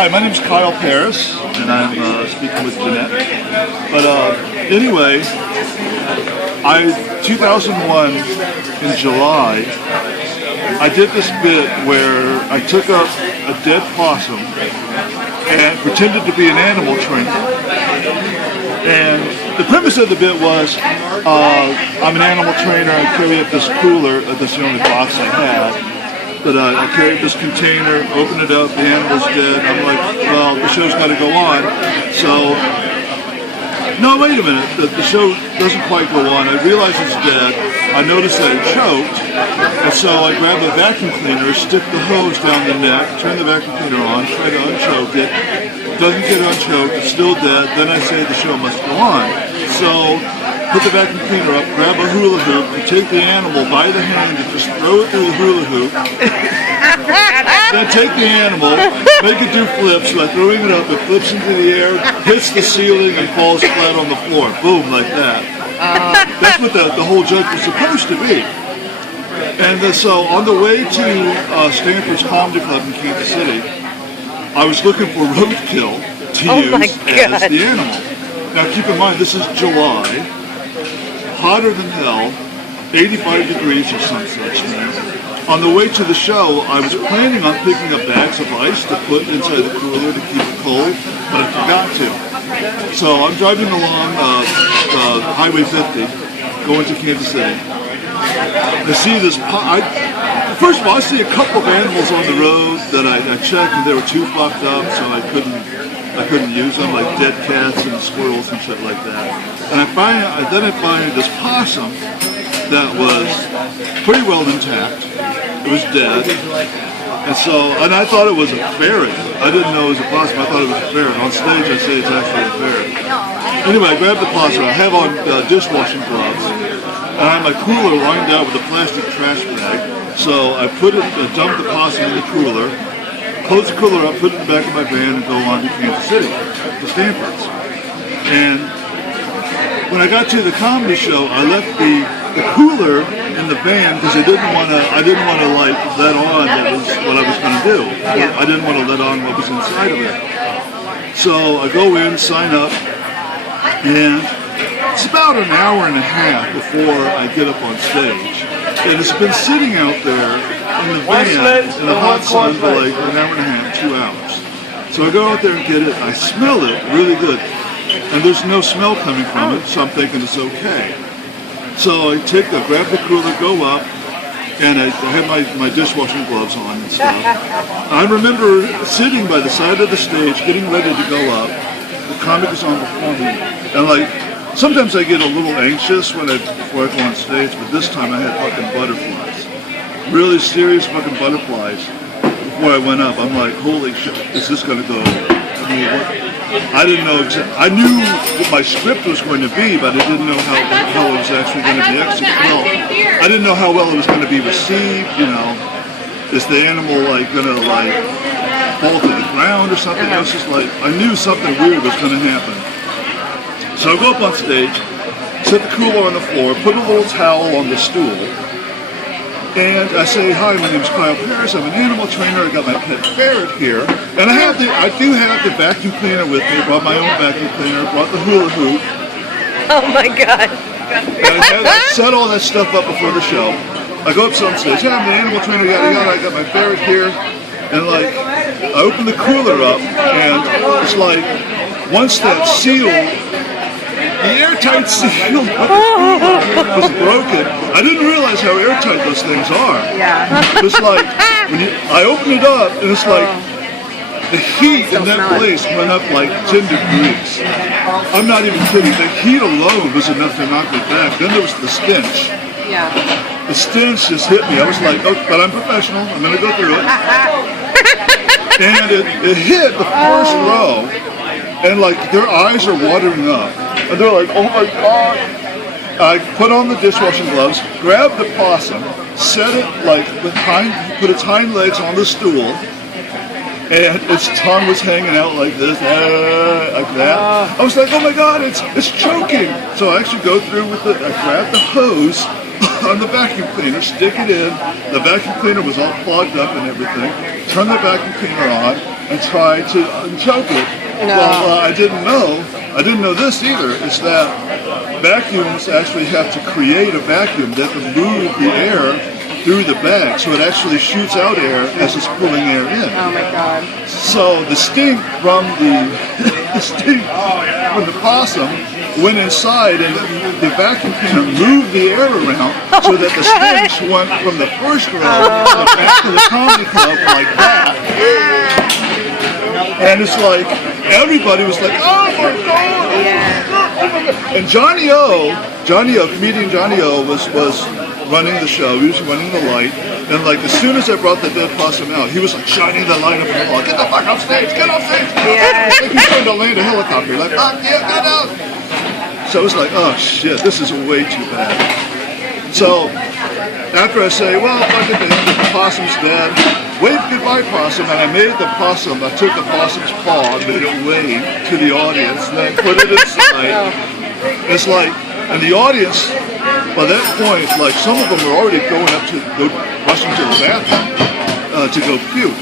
Hi, my name's Kyle Parris, and I'm speaking with Jeanette. But anyway, 2001 in July, I did this bit where I took up a dead possum and pretended to be an animal trainer. And the premise of the bit was, I'm an animal trainer, I carry up this cooler, that's the only box I had. But I carried this container, opened it up, the animal's dead. I'm like, well, the show's got to go on. So, no, wait a minute, the show doesn't quite go on. I realize it's dead. I notice that it choked. And so I grab a vacuum cleaner, stick the hose down the neck, turn the vacuum cleaner on, try to unchoke it. Doesn't get unchoked, it's still dead. Then I say the show must go on. So, put the vacuum cleaner up, grab a hula hoop, and take the animal by the hand and just throw it through the hula hoop. Then take the animal, make it do flips by throwing it up. It flips into the air, hits the ceiling, and falls flat on the floor. Boom, like that. That's what the whole joke was supposed to be. And so on the way to Stanford's Comedy Club in Kansas City, I was looking for roadkill to use as the animal. Now keep in mind, this is July. Hotter than hell, 85 degrees or some such thing. On the way to the show, I was planning on picking up bags of ice to put inside the cooler to keep it cold, but I forgot to. So I'm driving along Highway 50, going to Kansas City. I see this, first of all, I see a couple of animals on the road that I checked, and they were too fucked up, so I couldn't use them, like dead cats and squirrels and shit like that. And then I find this possum that was pretty well intact. It was dead. And I thought it was a ferret. I didn't know it was a possum, I thought it was a ferret. On stage I say it's actually a ferret. Anyway, I grabbed the possum, I have on dishwashing gloves, and I have my cooler lined out with a plastic trash bag. So I dumped the possum in the cooler, close the cooler up, put it in the back of my van, and go on to Kansas City, to Stanford's. And when I got to the comedy show, I left the cooler in the van because I didn't want to like let on that was what I was going to do. Yeah. I didn't want to let on what was inside of it. So I go in, sign up, and it's about an hour and a half before I get up on stage. And it's been sitting out there in the van in the hot sun for like an hour and a half, 2 hours. So I go out there and get it. I smell it really good. And there's no smell coming from it, so I'm thinking it's okay. So I grab the cooler, go up, and I have my dishwashing gloves on and stuff. I remember sitting by the side of the stage, getting ready to go up. The comic is on before me. And like, sometimes I get a little anxious before I go on stage, but this time I had fucking butterflies. Really serious fucking butterflies. Before I went up, I'm like, holy shit, is this going to go? I didn't know I knew what my script was going to be, but I didn't know how it was actually going to be executed. Well, I didn't know how well it was going to be received, you know. Is the animal like going to like fall to the ground or something? It was just like, I knew something weird was going to happen. So I go up on stage, set the cooler on the floor, put a little towel on the stool, and I say, hi, my name's Kyle Parris, I'm an animal trainer, I got my pet ferret here, and I do have the vacuum cleaner with me, brought my own vacuum cleaner, brought the hula hoop. Oh my God. And I set all that stuff up before the show. I go up on stage, yeah, I'm an animal trainer, yada yada, I got my ferret here, and like, I open the cooler up, and it's like, once that seal, the airtight seal was broken. I didn't realize how airtight those things are. Yeah. It's like, I opened it up, and it's like, the heat in that place went up like 10 degrees. I'm not even kidding. The heat alone was enough to knock me back. Then there was the stench. Yeah. The stench just hit me. I was like, oh, but I'm professional. I'm going to go through it. And it hit the first row, and like, their eyes are watering up. And they're like, oh my God. I put on the dishwashing gloves, grabbed the possum, set it like put its hind legs on the stool, and its tongue was hanging out like this, like that. I was like, oh my God, it's choking. So I actually go through with it. I grab the hose on the vacuum cleaner, stick it in. The vacuum cleaner was all clogged up and everything. Turn the vacuum cleaner on. and try to unchoke it. No. Well, I didn't know this either, is that vacuums actually have to create a vacuum that can move the air through the bag, so it actually shoots out air as it's pulling air in. Oh my God. So the stink from the possum went inside, and the vacuum cleaner moved the air around so that the stench went from the first row to the back of the comedy club like that. And it's like everybody was like, "Oh my God!" Yeah. And comedian Johnny O was running the show. He was running the light, and like as soon as I brought the dead possum out, he was like shining the light up in the wall. Get the fuck off stage! Get off stage! Yeah. Like he's trying to land a helicopter. Like, fuck yeah, get out! So it was like, oh shit, this is way too bad. So after I say, well, fuck it, the possum's dead. Wave goodbye, possum, and I made the possum. I took the possum's paw and made it wave to the audience, and then put it inside. It's like, and the audience, by that point, like some of them were already going up to go rushing to the bathroom to go puke.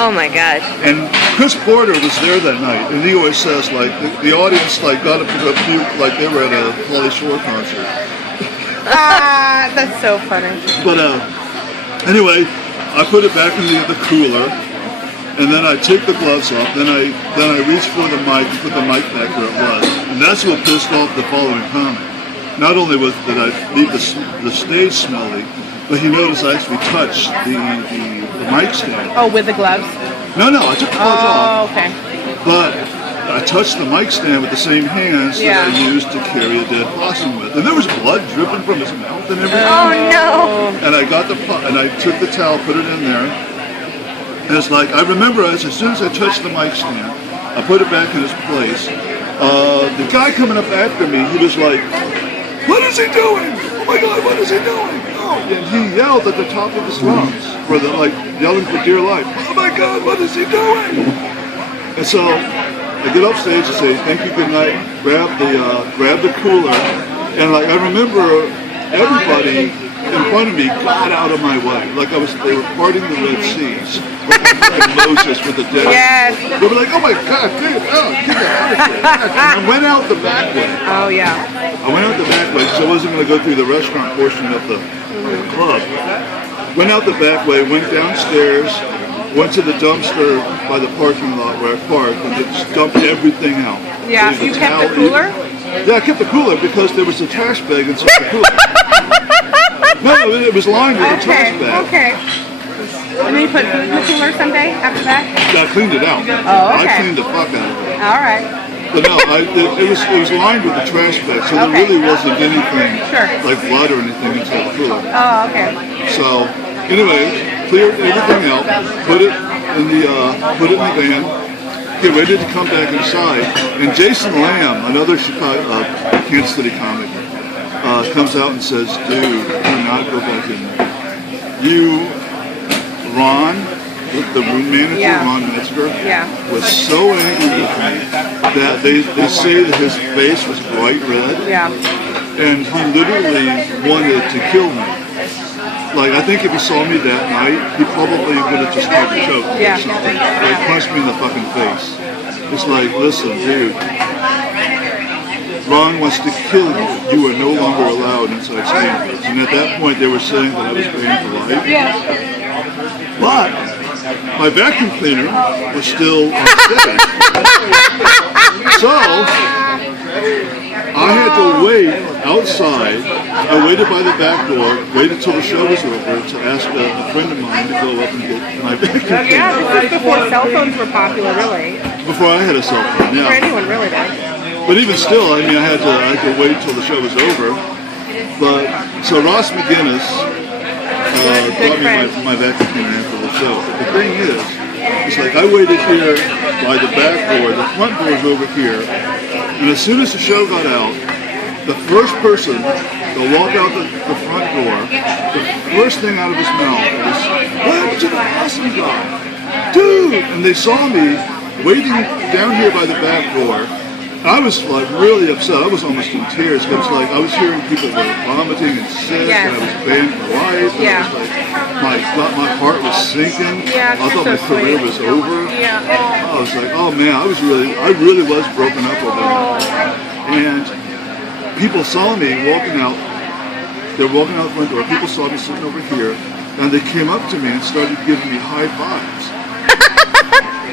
Oh my God. And Chris Porter was there that night, and he always says like the audience like got up to go puke like they were at a Pauly Shore concert. That's so funny. But anyway, I put it back in the cooler, and then I take the gloves off. Then I reach for the mic and put the mic back where it was, and that's what pissed off the following comic. Not only did I leave the stage smelly, but he noticed I actually touched the mic stand. Oh, with the gloves? No, I took the gloves off. Oh, okay. But I touched the mic stand with the same hands that I used to carry a dead possum with. And there was blood dripping from his mouth and everything. Oh no! And I took the towel, put it in there. And it's like, I remember as soon as I touched the mic stand, I put it back in its place. The guy coming up after me, he was like, "What is he doing? Oh my God, what is he doing?" Oh, and he yelled at the top of his lungs, yelling for dear life. "Oh my God, what is he doing?" And so I get up stage and say, "Thank you, good night." Grab the cooler, and like I remember everybody in front of me got out of my way, like they were parting the Red Seas, like Moses with the dead. Yes. They were like, "Oh my God, get out of here!" And I went out the back way. Oh yeah. I went out the back way because I wasn't going to go through the restaurant portion of the club. Went out the back way, went downstairs, went to the dumpster by the parking lot where I parked, and just dumped everything out. Yeah, you kept the cooler? Yeah, I kept the cooler because there was a trash bag inside the cooler. No, it was lined with a trash bag. Okay. And then you put food in the cooler someday after that? Yeah, I cleaned it out. Oh, okay. I cleaned the fuck out of it. All right. But no, it was lined with a trash bag, so there really wasn't anything like blood or anything inside the cooler. Oh, okay. So anyway, cleared everything out, put it in the van, get ready to come back inside, and Jason Lamb, another Kansas City comic, comes out and says, "Dude, do not go back in there. Ron, the room manager, Ron Metzger, was so angry with me that they say that his face was bright red, and he literally wanted to kill me. Like, I think if he saw me that night, he probably would have just tried to choke me or something. Like, punched me in the fucking face. It's like, listen, dude, Ron wants to kill you. You are no longer allowed inside Stanford. And at that point, they were saying that I was paying for life. But my vacuum cleaner was still on stage. So I had to wait outside. I waited by the back door, waited till the show was over to ask a friend of mine to go up and get my vacuum cleaner. Yeah, this was before cell phones were popular, really. Before I had a cell phone, Before anyone really did. But even still, I mean, I had to wait till the show was over. But so Ross McGinnis brought me my vacuum cleaner after the show. But the thing is, it's like I waited here by the back door. The front door is over here, and as soon as the show got out, the first person to walk out the front door, the first thing out of his mouth was, "What happened to the Possum guy? Dude!" And they saw me waiting down here by the back door. I was like really upset. I was almost in tears because like I was hearing people were vomiting and sick, Yes. and I was banned for life. And Yeah. I was like, my heart was sinking. Yeah, I thought so my career sweet. was over. Yeah. I was like, oh man, I really was broken up over that. And people saw me walking out. They're walking out the front door. People saw me sitting over here, and they came up to me and started giving me high fives.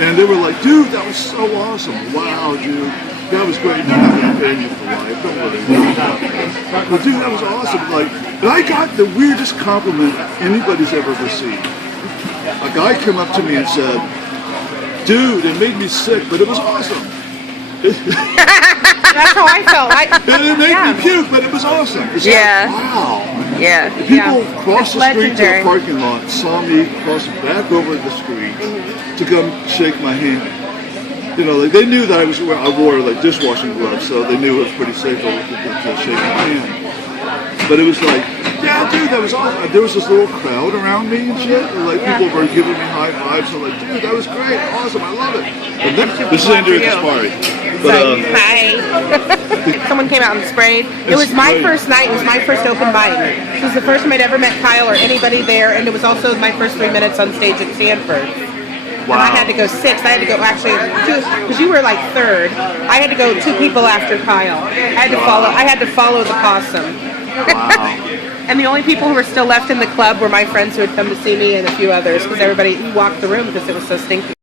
And they were like, dude, that was so awesome. Wow, dude. That was great. You're not going to pay me for life. Don't worry. But dude, that was awesome. Like, and I got the weirdest compliment anybody's ever received. A guy came up to me and said, dude, it made me sick, but it was awesome. That's how I felt. It made me puke, but it was awesome. It's Yeah. like, wow. Yeah. People crossed the street legendary. to the parking lot, saw me cross back over the street to come shake my hand. You know, like they knew that I wore like dishwashing gloves, so they knew it was pretty safe to shake my hand. But it was like, yeah, dude, that was awesome. There was this little crowd around me and shit. And, like people were giving me high fives. So like, dude, that was great, awesome, I love it. And then, this is Andrea Caspari. But Hi. Someone came out and sprayed. It was my first night. It was my first open mic. It was the first time I'd ever met Kyle or anybody there, and it was also my first 3 minutes on stage at Sanford. wow. And I had to go 6. I had to go actually 2 because you were like 3rd. I had to go 2 people after Kyle. I had to follow the Possum. Wow. And the only people who were still left in the club were my friends who had come to see me and a few others because everybody walked the room because it was so stinky.